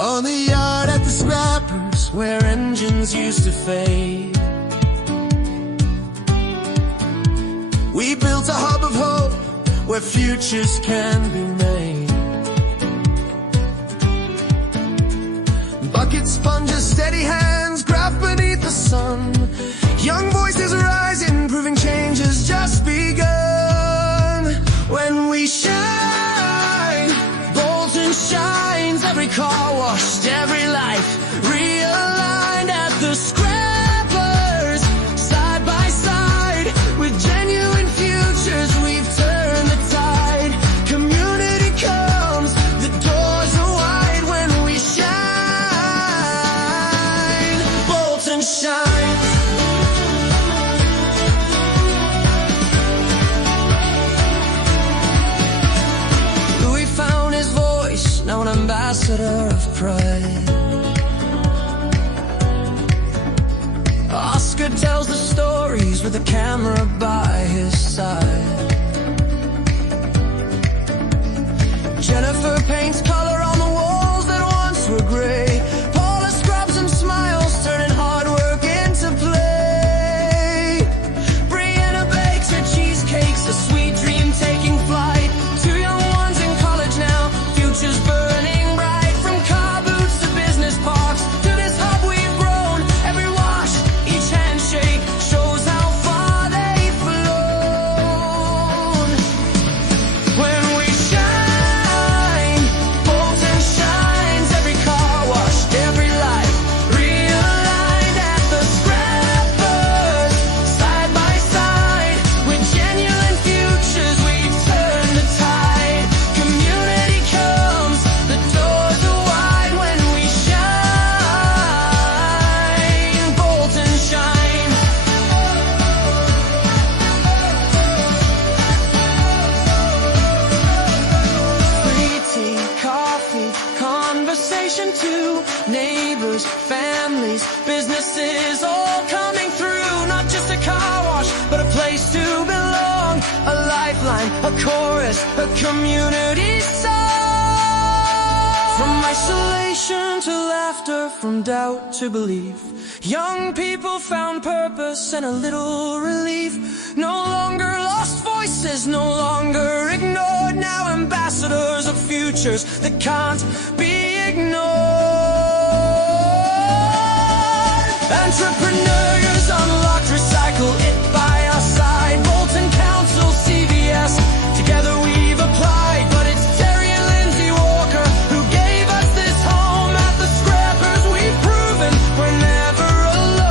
On the yard at the scrappers, where engines used to fade, we built a hub of hope, where futures can be made. Bucket sponges, steady hands, graft beneath the sun. Young voices rising, proving change has just begun. When we shine, Bolton shines. Every car washed, every life realigned at the scrappers, side by side. With genuine futures, we've turned the tide. Community comes, the doors are wide. When we shine, Bolton shines. Now an ambassador of pride. Oscar tells the stories with a camera by his side. Jennifer paints color on the walls that once were gray. Paula scrubs and smiles, turning hard work into play. Brianna bakes her cheesecakes, a sweet dream taking flight. Two young ones in college now, futures burning bright. From car boots to business parks, to this hub we've grown. Every wash, each handshake shows how far they've flown. When we shine, Bolton shines. Every car washed, every life realigned at the scrappers, side by side. With genuine futures, we turn the tide. Community comes, the doors are wide. When we shine, Bolton shine. Free tea, coffee, conversation too. Neighbors, families, businesses all coming through. Not just a car wash, but a place to belong. A lifeline, a chorus, a community song. From isolation to laughter, from doubt to belief, young people found purpose and a little relief. No longer lost voices, no longer ignored. Now ambassadors of futures that can't be ignored. Entrepreneurs unlocked, recycle it by our side. Bolton Council, CVS, together we've applied. But it's Terry and Lindsay Walker who gave us this home. At the scrappers we've proven we're never alone.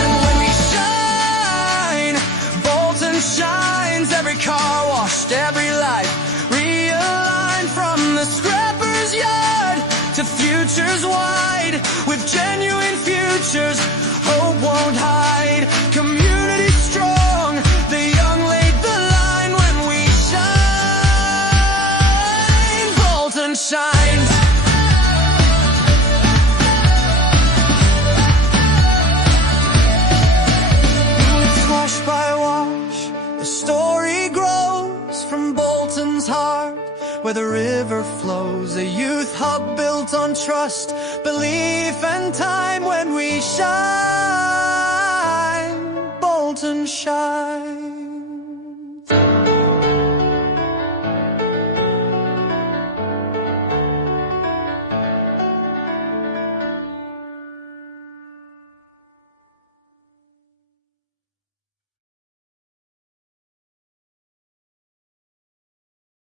And when we shine, Bolton shines. Every car washed, every life realigned. From the scrappers yard to futures wide. With genuine futures, hope won't hide. Community strong, the young lead the line. When we shine, Bolton shines. Wash by wash, the story grows from Bolton's heart, where the river flows. A youth hub built on trust, belief and time. When we shine, Bolton shine.